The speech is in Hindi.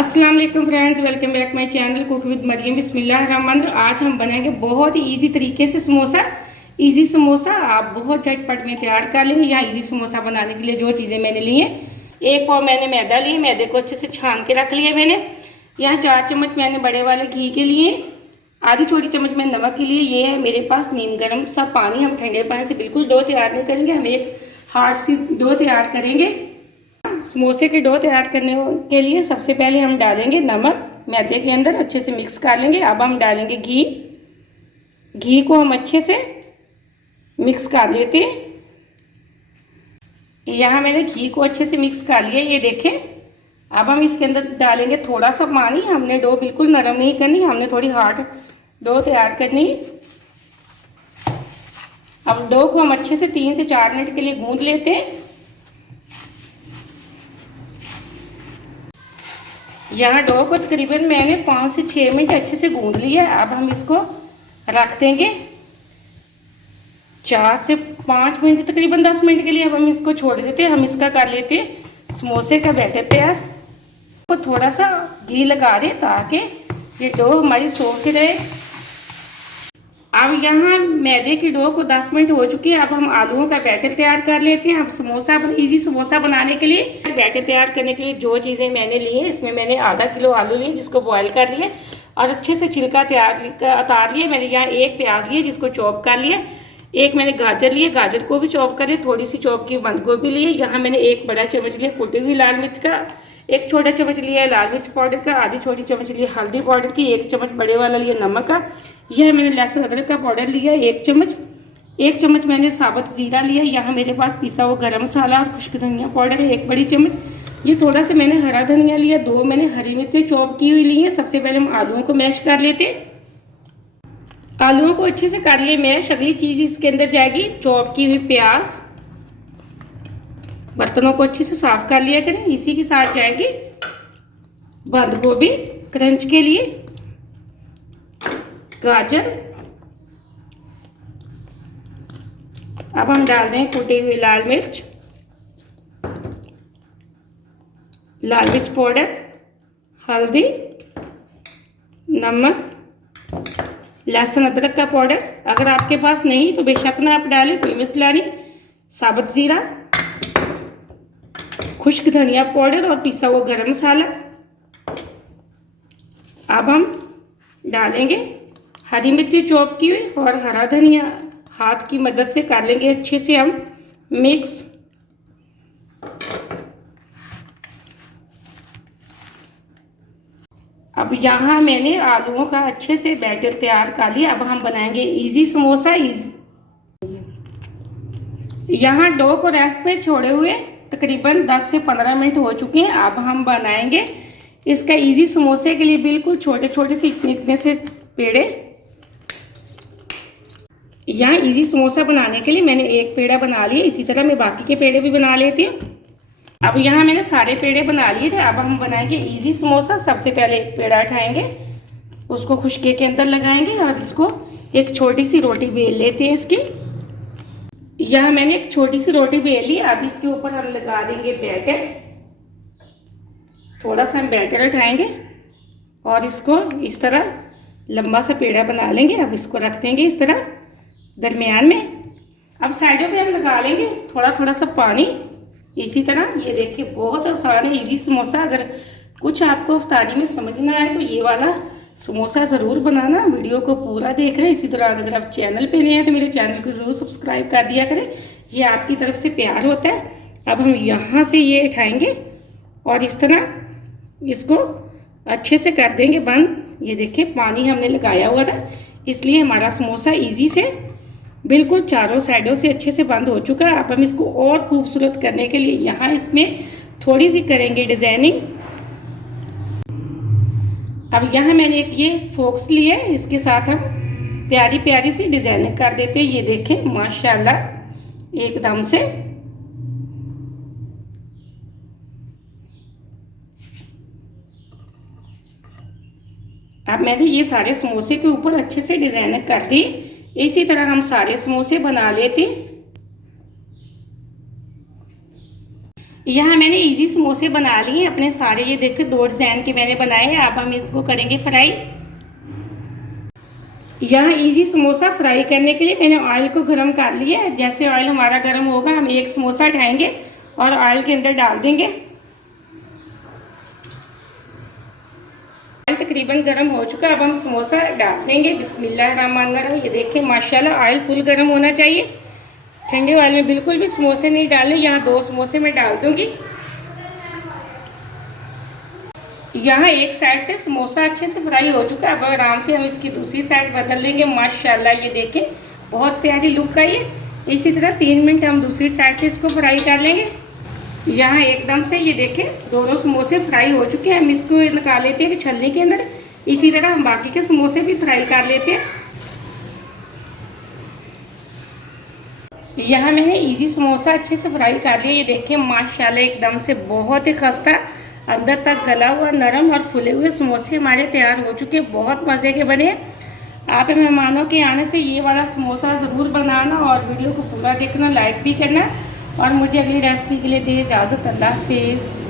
अस्सलाम वालेकुम friends, welcome back my channel cook with Mariam. बिस्मिल्लाहिर्रहमानिर्रहीम। आज हम बनाएंगे बहुत ही इजी तरीके से समोसा। इजी समोसा आप बहुत झटपट में तैयार कर लेंगे। यहाँ इजी समोसा बनाने के लिए जो चीज़ें मैंने ली हैं, एक पाव मैंने मैदा लिए, मैदे को अच्छे से छान के रख लिया मैंने। यहाँ 4 चम्मच मैंने बड़े वाले घी के लिए, आधी छोटी चम्मच मैंने नमक के लिए। ये है मेरे पास नीम गर्म सा पानी। हम ठंडे पानी से बिल्कुल डो तैयार नहीं करेंगे, हम एक हार्ड सी डो तैयार करेंगे। समोसे के डो तैयार करने के लिए सबसे पहले हम डालेंगे नमक मैदे के अंदर, अच्छे से मिक्स कर लेंगे। अब हम डालेंगे घी। घी को हम अच्छे से मिक्स कर लेते हैं। यहाँ मैंने घी को अच्छे से मिक्स कर लिया, ये देखें। अब हम इसके अंदर डालेंगे थोड़ा सा पानी। हमने डो बिल्कुल नरम नहीं करनी, हमने थोड़ी हार्ड डो तैयार करनी। अब डो को हम अच्छे से 3 से 4 मिनट के लिए गूंद लेते हैं। यहाँ डो को तकरीबन मैंने 5 से 6 मिनट अच्छे से गूंद लिया है। अब हम इसको रख देंगे 4 से 5 मिनट, तकरीबन 10 मिनट के लिए। अब हम इसको छोड़ देते हैं। हम इसका कर लेते हैं समोसे का बैटर तैयार। तो थोड़ा सा घी लगा दें ताकि ये डो हमारी सॉफ्ट रहे। अब यहाँ मैदे की डो को 10 मिनट हो चुकी है। अब हम आलूओं का बैटर तैयार कर लेते हैं। अब समोसा इजी समोसा बनाने के लिए बैटर तैयार करने के लिए जो चीज़ें मैंने ली है, इसमें मैंने आधा किलो आलू लिए जिसको बॉईल कर लिया और अच्छे से छिलका उतार लिया। मैंने यहाँ एक प्याज लिए जिसको चॉप कर लिया, एक मैंने गाजर लिए, गाजर को भी चॉप कर लिया, थोड़ी सी चॉप की बंद गोभी लिए। यहाँ मैंने एक बड़ा चम्मच लिया कुटी हुई लाल मिर्च का, एक छोटा चम्मच लिया है लाल मिर्च पाउडर का, आधी छोटी चम्मच लिया हल्दी पाउडर की, एक चम्मच बड़े वाला लिया नमक का। यह मैंने लहसुन अदरक का पाउडर लिया 1 चम्मच मैंने साबुत ज़ीरा लिया। यहाँ मेरे पास पिसा हुआ गरम मसाला और खुश्क धनिया पाउडर है 1 बड़ी चम्मच। ये थोड़ा सा मैंने हरा धनिया लिया, 2 मैंने हरी मिर्चें चॉप की हुई ली हैं। सबसे पहले हम आलूओं को मैश कर लेते हैं। आलूओं को अच्छे से कर लिए मैश। अगली चीज़ इसके अंदर जाएगी चॉप की हुई प्याज। बर्तनों को अच्छे से साफ कर लिया करें। इसी के साथ जाएगी बंद गोभी क्रंच के लिए, गाजर। अब हम डाल दें कुटी हुई लाल मिर्च पाउडर, हल्दी, नमक, लहसुन अदरक का पाउडर। अगर आपके पास नहीं तो बेशक ना आप डालें, कोई मसला नहीं। साबुत ज़ीरा, खुश्क धनिया पाउडर और पिसा हुआ गरम मसाला। अब हम डालेंगे हरी मिर्ची चॉप की हुई और हरा धनिया। हाथ की मदद से कर लेंगे अच्छे से हम मिक्स। अब यहाँ मैंने आलूओं का अच्छे से बैटर तैयार कर लिया। अब हम बनाएंगे इजी समोसा। यहाँ डो को रेस्ट पे छोड़े हुए तकरीबन 10 से 15 मिनट हो चुके हैं। अब हम बनाएंगे इसका इजी समोसे के लिए बिल्कुल छोटे छोटे से इतने से पेड़े। यहाँ इजी समोसा बनाने के लिए मैंने एक पेड़ा बना लिया, इसी तरह मैं बाकी के पेड़े भी बना लेती हूँ। अब यहाँ मैंने सारे पेड़े बना लिए थे। अब हम बनाएंगे इजी समोसा। सबसे पहले एक पेड़ा उठाएंगे, उसको खुशके के अंदर लगाएंगे और इसको एक छोटी सी रोटी बेल लेते हैं इसकी। यहाँ मैंने एक छोटी सी रोटी बेल ली। अब इसके ऊपर हम लगा देंगे बैटर। थोड़ा सा हम बैटर उठाएंगे और इसको इस तरह लंबा सा पेड़ा बना लेंगे। अब इसको रख देंगे इस तरह दरमियान में। अब साइडों पे हम लगा लेंगे थोड़ा थोड़ा सा पानी इसी तरह। ये देखिए बहुत आसान है इजी समोसा। अगर कुछ आपको इफ्तारी में समझ ना आए तो ये वाला समोसा ज़रूर बनाना। वीडियो को पूरा देख रहे हैं। इसी तरह अगर आप चैनल पे नए हैं तो मेरे चैनल को ज़रूर सब्सक्राइब कर दिया करें, ये आपकी तरफ से प्यार होता है। अब हम यहाँ से ये उठाएंगे और इस तरह इसको अच्छे से कर देंगे बंद। ये देखिए पानी हमने लगाया हुआ था, इसलिए हमारा समोसा ईजी से बिल्कुल चारों साइडों से अच्छे से बंद हो चुका है। अब हम इसको और खूबसूरत करने के लिए यहाँ इसमें थोड़ी सी करेंगे डिज़ाइनिंग। अब यहाँ मैंने एक ये फोक्स लिया है, इसके साथ हम प्यारी प्यारी सी डिज़ाइनिंग कर देते हैं। ये देखें माशाल्लाह एकदम से। अब मैंने ये सारे समोसे के ऊपर अच्छे से डिज़ाइनिंग कर दी। इसी तरह हम सारे समोसे बना लेते। यहाँ मैंने इजी समोसे बना लिए हैं अपने सारे, ये देखो 2 डिज़ाइन के मैंने बनाए हैं। अब हम इसको करेंगे फ्राई। यहाँ इजी समोसा फ्राई करने के लिए मैंने ऑयल को गर्म कर लिया है। जैसे ऑयल हमारा गर्म होगा हम एक समोसा उठाएंगे और ऑयल के अंदर डाल देंगे। ऑयल तकरीबन गर्म हो चुका है, अब हम समोसा डाल देंगे। बिस्मिल्लाहिर्रहमानिर्रहीम। ये देखें माशाल्लाह ऑयल फुल गर्म होना चाहिए। ठंडे ऑयल में बिल्कुल भी समोसे नहीं डालने। यहाँ 2 समोसे मैं डाल दूँगी। यहाँ एक साइड से समोसा अच्छे से फ्राई हो चुका है, अब आराम से हम इसकी दूसरी साइड बदल लेंगे। माशाल्लाह ये देखें बहुत प्यारी लुक का ये। इसी तरह 3 मिनट हम दूसरी साइड से इसको फ्राई कर लेंगे। यहाँ एकदम से ये देखें दोनों समोसे फ्राई हो चुके हैं। हम इसको निकाल लेते हैं छलनी के अंदर। इसी तरह हम बाकी के समोसे भी फ्राई कर लेते हैं। यहाँ मैंने इजी समोसा अच्छे से फ्राई कर लिया। ये देखें माशाल्लाह एकदम से बहुत ही खस्ता अंदर तक गला हुआ नरम और फुले हुए समोसे हमारे तैयार हो चुके हैं। बहुत मज़े के बने। आप मेहमानों के आने से ये वाला समोसा ज़रूर बनाना और वीडियो को पूरा देखना, लाइक भी करना। और मुझे अगली रेसिपी के लिए दे इजाज़त। अल्लाह हाफिज़।